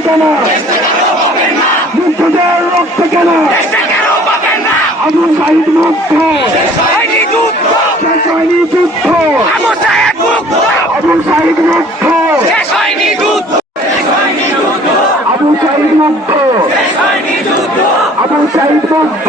রক্ত জমা রক্ত জমা আবু সাহিদ মুক্ত। শেষ হয়নি যুদ্ধ। আবু সাহিদ মুক্ত। আবু সাহিদ মুক্ত। আবু সাহিদ মুক্ত।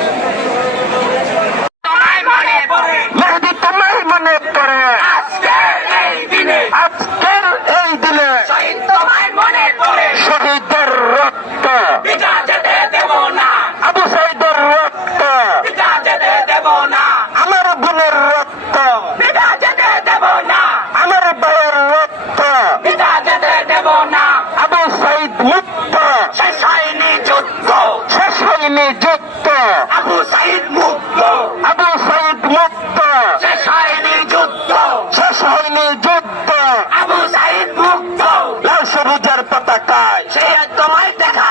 মেহেদি তোমার মনে পড়ে আজকের এই দিনে শহীদের রক্ত আবু সাইদের রক্ত আমার বোনের রক্ত আমার ভাইয়ের রক্ত আবু সাইদ মুক্ত শেষ হয়নি যুদ্ধ যুদ্ধ আবু সাইদ মুক্ত। আবু সাইদ মুক্ত। শেষ হয়নি যুদ্ধ শেষ হয়নি যুদ্ধ আবু সাইদ মুক্ত। লাল সবুজের পতাকায়। সে তোমায় দেখা।